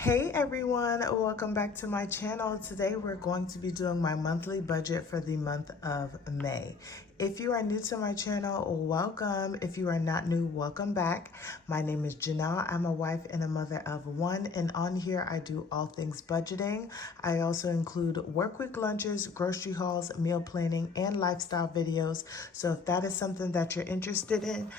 Hey everyone, welcome back to my channel. Today we're going to be doing my monthly budget for the month of May. If you are new to my channel, welcome. If you are not new, welcome back. My name is Janelle. I'm a wife and a mother of one, and on here I do all things budgeting. I also include work week lunches, grocery hauls, meal planning, and lifestyle videos. So if that is something that you're interested in,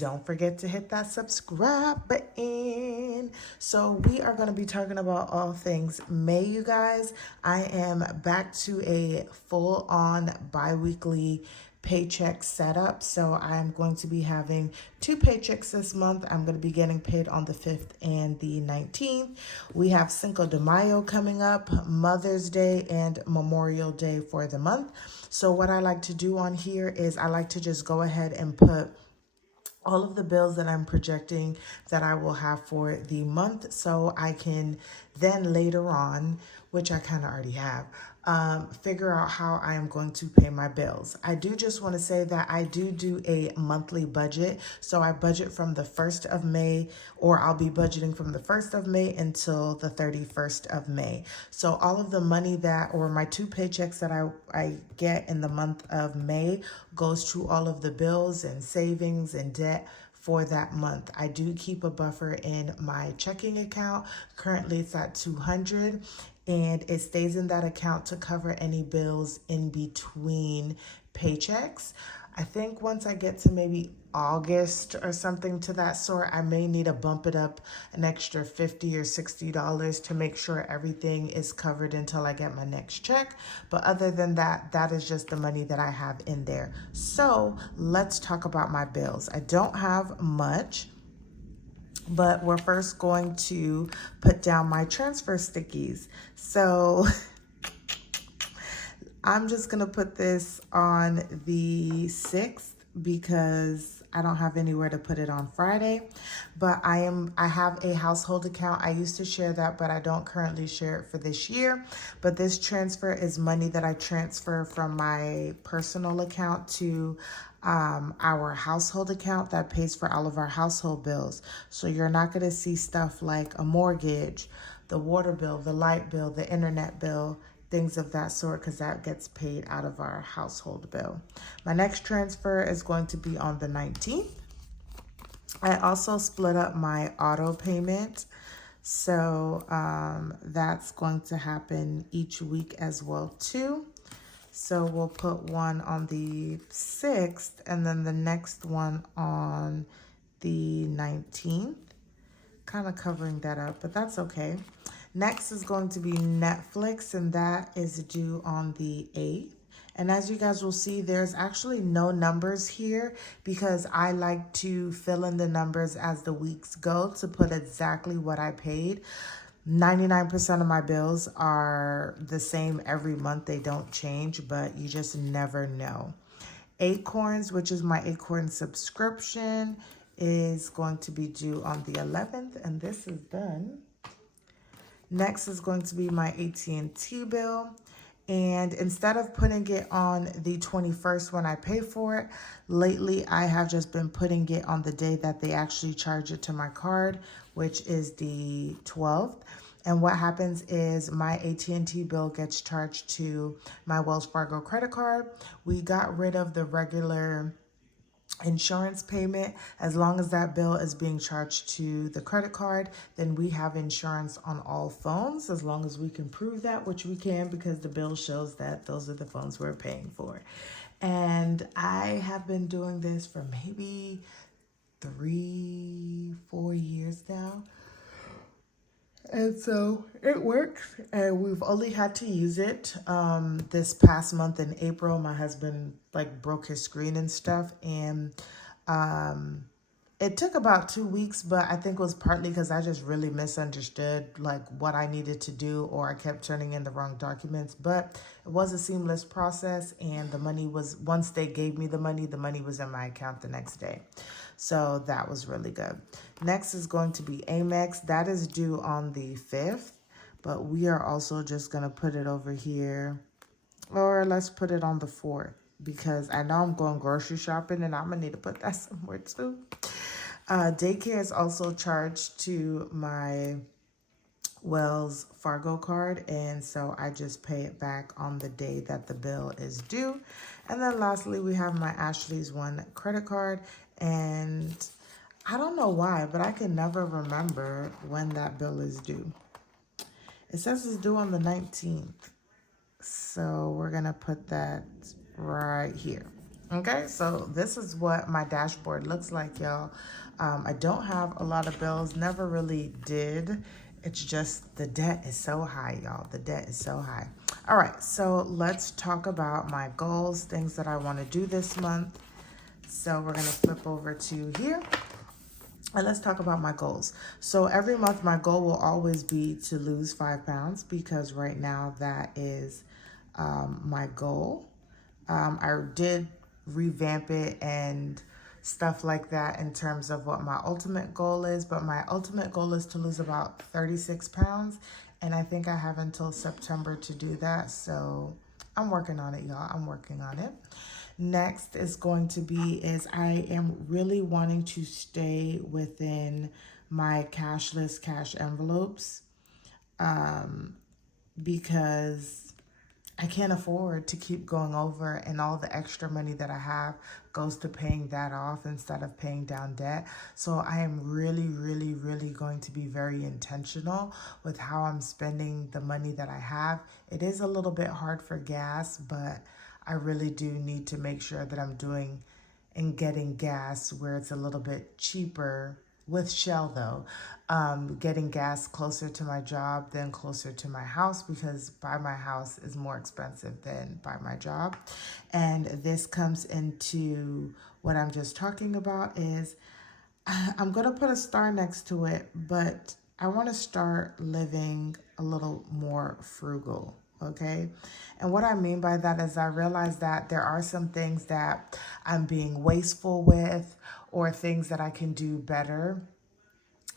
don't forget to hit that subscribe button. So we are going to be talking about all things May, you guys. I am back to a full-on bi-weekly paycheck setup. So I'm going to be having two paychecks this month. I'm going to be getting paid on the 5th and the 19th. We have Cinco de Mayo coming up, Mother's Day, and Memorial Day for the month. So what I like to do on here is I like to just go ahead and put all of the bills that I'm projecting that I will have for the month, so I can then later on, which I kind of already have, figure out how I am going to pay my bills. I do just want to say that I do a monthly budget. So I budget from the 1st of May, or I'll be budgeting from the 1st of May until the 31st of May. So all of the money that, or my two paychecks that I get in the month of May goes to all of the bills and savings and debt for that month. I do keep a buffer in my checking account. Currently it's at 200, and it stays in that account to cover any bills in between paychecks. I think once I get to maybe August or something to that sort, I may need to bump it up an extra $50 or $60 to make sure everything is covered until I get my next check. But other than that, that is just the money that I have in there. So let's talk about my bills. I don't have much, but we're first going to put down my transfer stickies. So I'm just gonna put this on the 6th because I don't have anywhere to put it on Friday. But I have a household account. I used to share that, but I don't currently share it for this year. But this transfer is money that I transfer from my personal account to our household account that pays for all of our household bills. So you're not gonna see stuff like a mortgage, the water bill, the light bill, the internet bill, things of that sort, because that gets paid out of our household bill. My next transfer is going to be on the 19th. I also split up my auto payment. So that's going to happen each week as well too. So we'll put one on the 6th and then the next one on the 19th. Kind of covering that up, but that's okay. Next is going to be Netflix, and that is due on the 8th. And as you guys will see, there's actually no numbers here because I like to fill in the numbers as the weeks go to put exactly what I paid. 99% of my bills are the same every month. They don't change, but you just never know. Acorns, which is my Acorn subscription, is going to be due on the 11th, and this is done. Next is going to be my AT&T bill. And instead of putting it on the 21st when I pay for it, lately I have just been putting it on the day that they actually charge it to my card, which is the 12th. And what happens is my AT&T bill gets charged to my Wells Fargo credit card. We got rid of the regular insurance payment. As long as that bill is being charged to the credit card, then we have insurance on all phones, as long as we can prove that, which we can because the bill shows that those are the phones we're paying for. And I have been doing this for maybe 3-4 years now. And so it works, and we've only had to use it this past month in April. My husband broke his screen and stuff, and it took about 2 weeks, but I think it was partly because I just really misunderstood what I needed to do, or I kept turning in the wrong documents. But it was a seamless process, and the money was, once they gave me the money was in my account the next day. So that was really good. Next is going to be Amex. That is due on the 5th, but we are also just going to put it over here, or let's put it on the 4th, because I know I'm going grocery shopping and I'm going to need to put that somewhere too. Daycare is also charged to my Wells Fargo card, and so I just pay it back on the day that the bill is due. And then lastly, we have my Ashley's One credit card, and I don't know why, but I can never remember when that bill is due. It says it's due on the 19th, so we're gonna put that right here. Okay, so this is what my dashboard looks like, y'all. I don't have a lot of bills, never really did. It's just the debt is so high, y'all. The debt is so high. All right, so let's talk about my goals, things that I want to do this month. So we're going to flip over to here. And let's talk about my goals. So every month, my goal will always be to lose 5 pounds because right now that is my goal. I did revamp it and stuff like that in terms of what my ultimate goal is, but my ultimate goal is to lose about 36 pounds, and I think I have until September to do that, so I'm working on it, y'all. I'm working on it. Next is going to be I am really wanting to stay within my cashless cash envelopes because I can't afford to keep going over, and all the extra money that I have goes to paying that off instead of paying down debt. So I am really, really, really going to be very intentional with how I'm spending the money that I have. It is a little bit hard for gas, but I really do need to make sure that I'm doing and getting gas where it's a little bit cheaper. With Shell though, getting gas closer to my job than closer to my house, because by my house is more expensive than by my job. And this comes into what I'm just talking about is I'm going to put a star next to it, but I want to start living a little more frugal. Okay. And what I mean by that is I realize that there are some things that I'm being wasteful with, or things that I can do better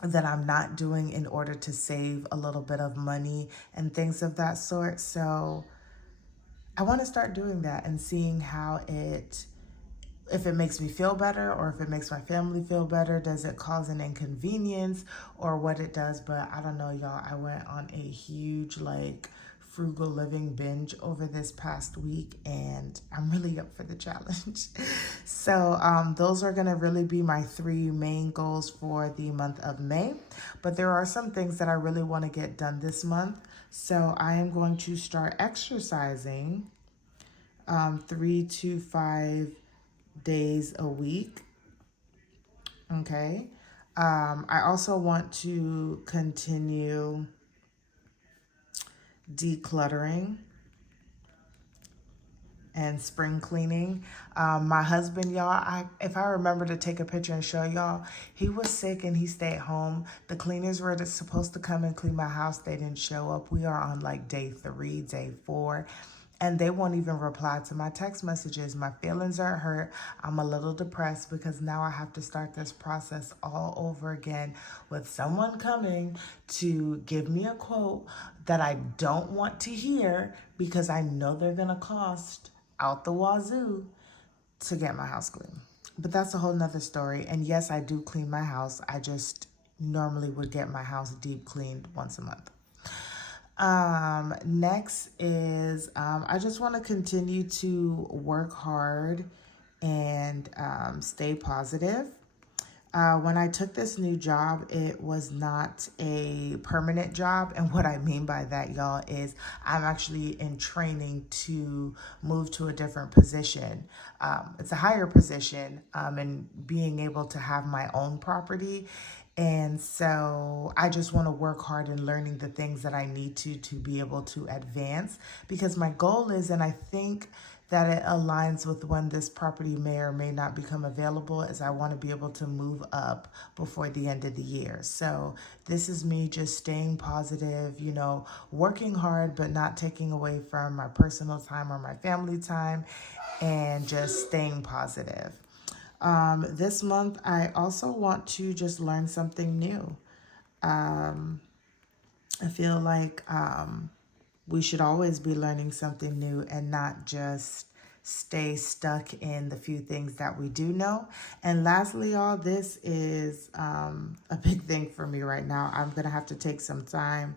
that I'm not doing in order to save a little bit of money and things of that sort. So I want to start doing that and seeing how if it makes me feel better, or if it makes my family feel better. Does it cause an inconvenience, or what it does? But I don't know, y'all. I went on a huge frugal living binge over this past week, and I'm really up for the challenge. So those are going to really be my 3 main goals for the month of May. But there are some things that I really want to get done this month. So I am going to start exercising 3 to 5 days a week. Okay. I also want to continue decluttering and spring cleaning. My husband, y'all, if I remember to take a picture and show y'all, he was sick and he stayed home. The cleaners were supposed to come and clean my house. They didn't show up. We are on day 3, day 4. And they won't even reply to my text messages. My feelings are hurt. I'm a little depressed because now I have to start this process all over again with someone coming to give me a quote that I don't want to hear because I know they're going to cost out the wazoo to get my house clean. But that's a whole nother story. And yes, I do clean my house. I just normally would get my house deep cleaned once a month. Next is, I just want to continue to work hard and, stay positive. When I took this new job, it was not a permanent job. And what I mean by that, y'all, is I'm actually in training to move to a different position. It's a higher position, and being able to have my own property. And so I just want to work hard in learning the things that I need to be able to advance, because my goal is, and I think that it aligns with when this property may or may not become available, is I want to be able to move up before the end of the year. So this is me just staying positive, working hard, but not taking away from my personal time or my family time, and just staying positive. This month, I also want to just learn something new. I feel like we should always be learning something new and not just stay stuck in the few things that we do know. And lastly, y'all, this is a big thing for me right now. I'm going to have to take some time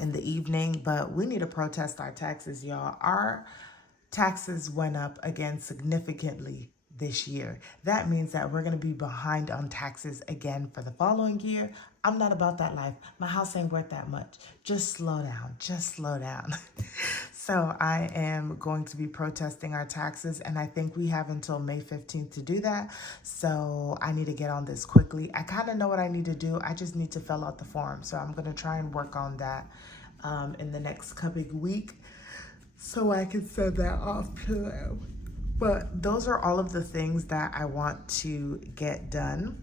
in the evening, but we need to protest our taxes, y'all. Our taxes went up again significantly this year. That means that we're going to be behind on taxes again for the following year. I'm not about that life. My house ain't worth that much. Just slow down. Just slow down. So I am going to be protesting our taxes, and I think we have until May 15th to do that. So I need to get on this quickly. I kind of know what I need to do. I just need to fill out the form. So I'm going to try and work on that in the next coming week, so I can send that off to them. But those are all of the things that I want to get done.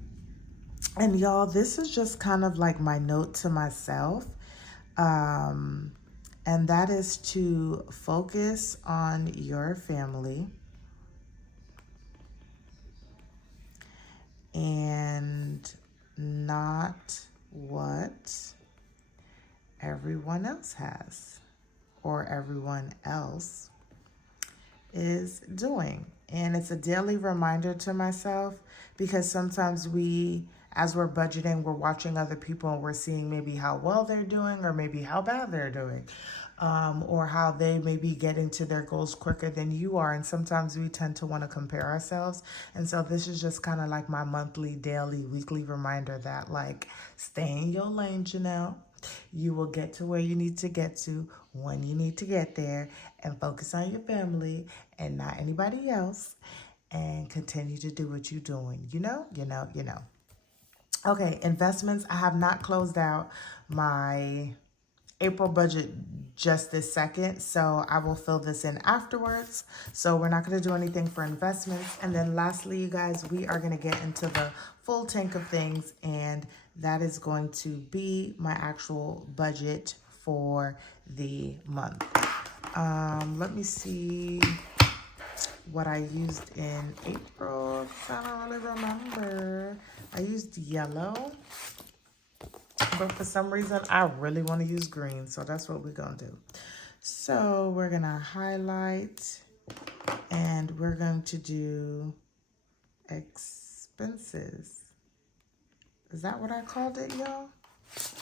And y'all, this is just kind of like my note to myself. And that is to focus on your family and not what everyone else has or everyone else is doing. And it's a daily reminder to myself, because sometimes as we're budgeting, we're watching other people and we're seeing maybe how well they're doing or maybe how bad they're doing, or how they may be getting to their goals quicker than you are. And sometimes we tend to want to compare ourselves. And so this is just kind of like my monthly, daily, weekly reminder that, like, stay in your lane, Janelle. You will get to where you need to get to when you need to get there, and focus on your family and not anybody else, and continue to do what you're doing. You know. Okay, investments. I have not closed out my April budget just this second, so I will fill this in afterwards. So we're not going to do anything for investments. And then lastly, you guys, we are going to get into the full tank of things, and that is going to be my actual budget for the month. Let me see what I used in April. I don't really remember. I used yellow, but for some reason I really want to use green, so that's what we're gonna do. So we're gonna highlight, and we're going to do expenses. Is that what I called it, y'all?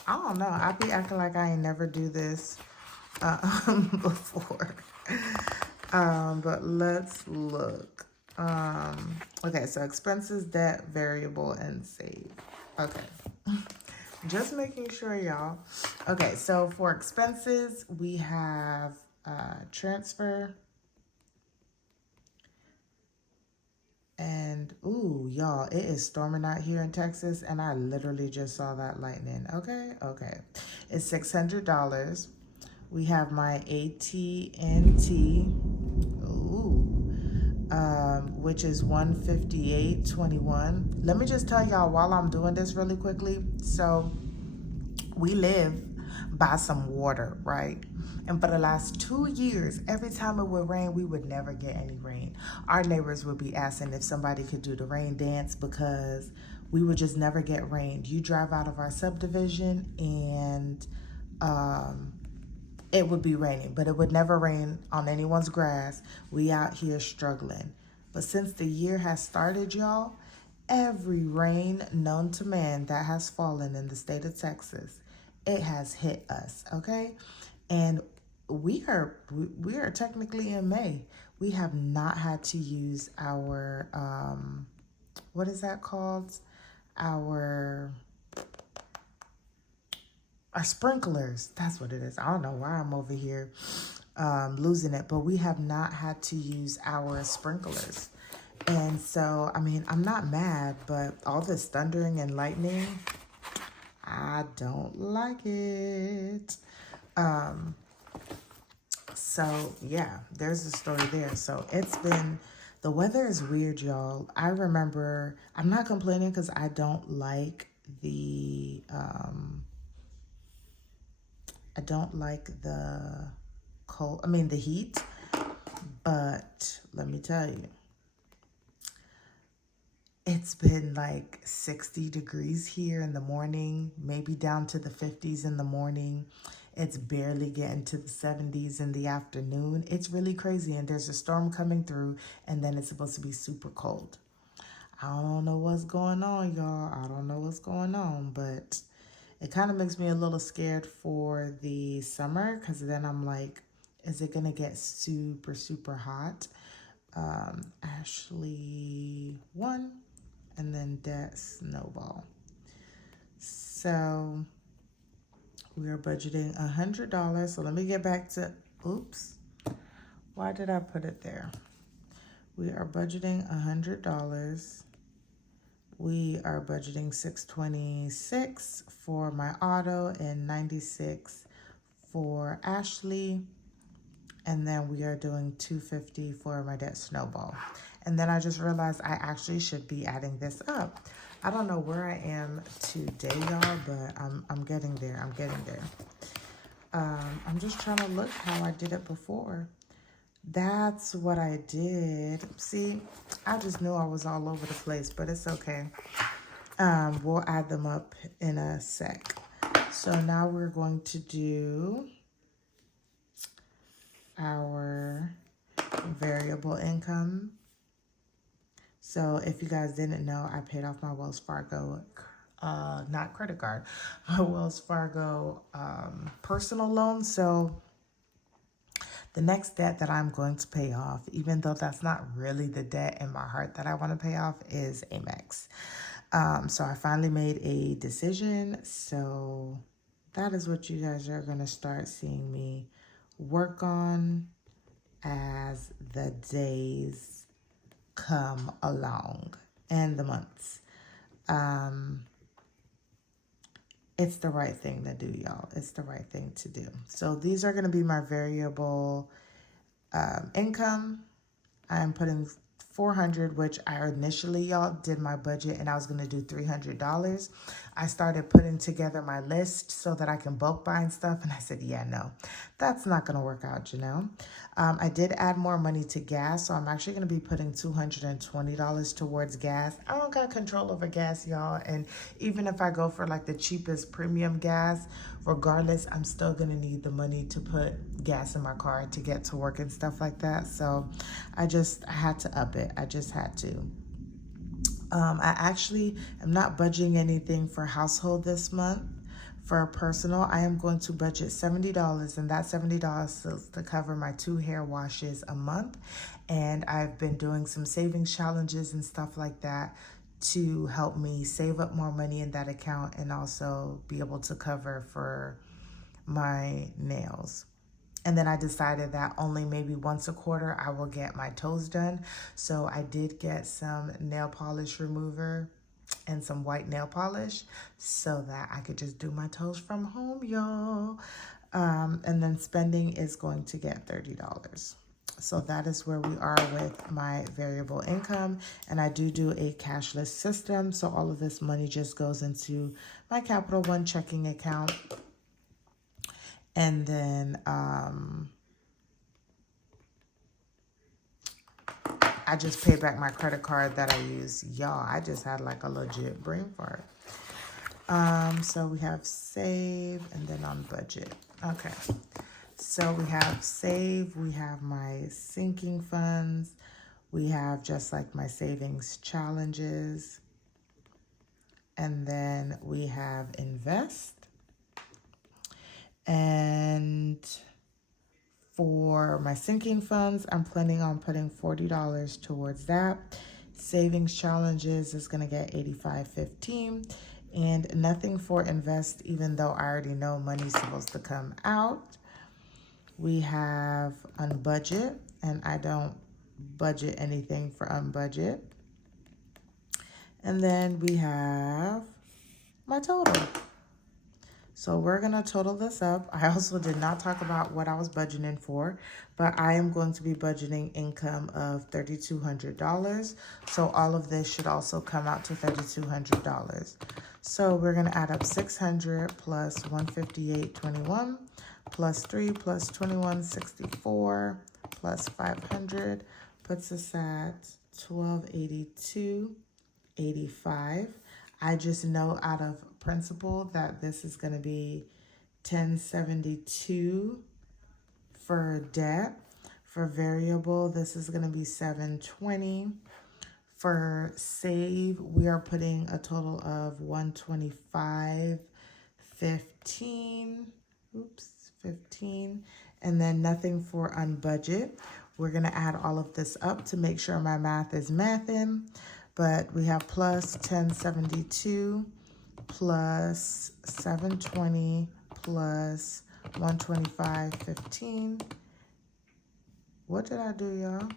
I don't know. I be acting like I ain't never do this before. But let's look. Okay, so expenses, debt, variable, and save. Okay. Just making sure, y'all. Okay, so for expenses, we have transfer. And, ooh, y'all, it is storming out here in Texas, and I literally just saw that lightning. Okay. It's $600. We have my AT&T, which is $158.21. Let me just tell y'all while I'm doing this really quickly. So we live by some water, right? And for the last 2 years, every time it would rain, we would never get any rain. Our neighbors would be asking if somebody could do the rain dance, because we would just never get rain. You drive out of our subdivision and it would be raining, but it would never rain on anyone's grass. We out here struggling. But since the year has started, y'all, every rain known to man that has fallen in the state of Texas, it has hit us, okay? And we are technically in May. We have not had to use our, what is that called? Our sprinklers. That's what it is. I don't know why I'm over here losing it, but we have not had to use our sprinklers. And so, I mean, I'm not mad, but all this thundering and lightning, I don't like it. So yeah, there's the story there. So it's been, the weather is weird, y'all. I remember, I'm not complaining because I don't like the, cold, the heat, but let me tell you, it's been like 60 degrees here in the morning, maybe down to the 50s in the morning. It's barely getting to the 70s in the afternoon. It's really crazy, and there's a storm coming through, and then it's supposed to be super cold. I don't know what's going on, y'all. I don't know what's going on, but it kind of makes me a little scared for the summer, because then I'm like, is it going to get super, super hot? Ashley 1, and then that Snowball. So we are budgeting $100. So let me get back to, oops, why did I put it there? We are budgeting $100. We are budgeting $626 for my auto and $96 for Ashley. And then we are doing $250 for my debt Snowball. And then I just realized I actually should be adding this up. I don't know where I am today, y'all, but I'm getting there. I'm getting there. I'm just trying to look how I did it before. That's what I did. See, I just knew I was all over the place, but it's okay. We'll add them up in a sec. So now we're going to do our variable income. So if you guys didn't know, I paid off my Wells Fargo, not credit card, Wells Fargo personal loan. So the next debt that I'm going to pay off, even though that's not really the debt in my heart that I want to pay off, is Amex. So I finally made a decision. So that is what you guys are going to start seeing me work on as the days come along and the months. It's the right thing to do, y'all. It's the right thing to do. So these are going to be my variable income. I am putting $400, which I initially, y'all, did my budget and I was going to do $300. I started putting together my list so that I can bulk buy and stuff. And I said, yeah, no, that's not going to work out, you know. I did add more money to gas. So I'm actually going to be putting $220 towards gas. I don't got control over gas, y'all. And even if I go for like the cheapest premium gas, regardless, I'm still going to need the money to put gas in my car to get to work and stuff like that. So I had to up it. I just had to. I actually am not budgeting anything for household this month. For personal, I am going to budget $70, and that $70 is to cover my 2 hair washes a month. And I've been doing some savings challenges and stuff like that to help me save up more money in that account and also be able to cover for my nails. And then I decided that only maybe once a quarter I will get my toes done. So I did get some nail polish remover and some white nail polish so that I could just do my toes from home, y'all. And then spending is going to get $30. So that is where we are with my variable income. And I do a cashless system. So all of this money just goes into my Capital One checking account. And then I just pay back my credit card that I use. Y'all, I just had like a legit brain fart. So we have save and then on budget. Okay. So we have save, we have my sinking funds, we have just like my savings challenges, and then we have invest. And for my sinking funds, I'm planning on putting $40 towards that. Savings challenges is going to get $85.15, and nothing for invest, even though I already know money's supposed to come out. We have unbudget, and I don't budget anything for unbudget. And then we have my total. So we're going to total this up. I also did not talk about what I was budgeting for, but I am going to be budgeting income of $3,200. So all of this should also come out to $3,200. So we're going to add up 600 plus 158.21 plus 3 plus 21.64 plus 500 puts us at 1282.85. I just know out of principle that this is going to be 1072 for debt. For variable, this is going to be 720. For save, we are putting a total of 125.15. Oops, 15. And then nothing for unbudget. We're going to add all of this up to make sure my math is mathing. But we have plus 1072 plus 720 plus 125.15. What did I do, y'all?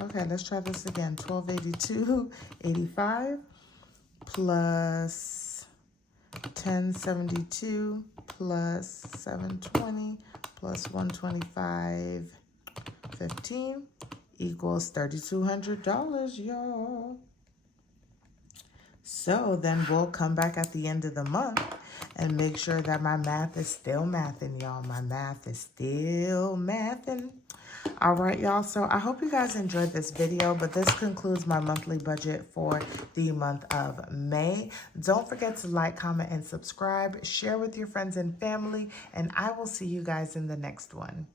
Okay, let's try this again. 1282.85 plus 1072 plus 720 plus 125.15 equals $3,200, y'all. So then we'll come back at the end of the month and make sure that my math is still mathing, y'all. My math is still mathing. All right, y'all. So I hope you guys enjoyed this video, but this concludes my monthly budget for the month of May. Don't forget to like, comment, and subscribe. Share with your friends and family, and I will see you guys in the next one.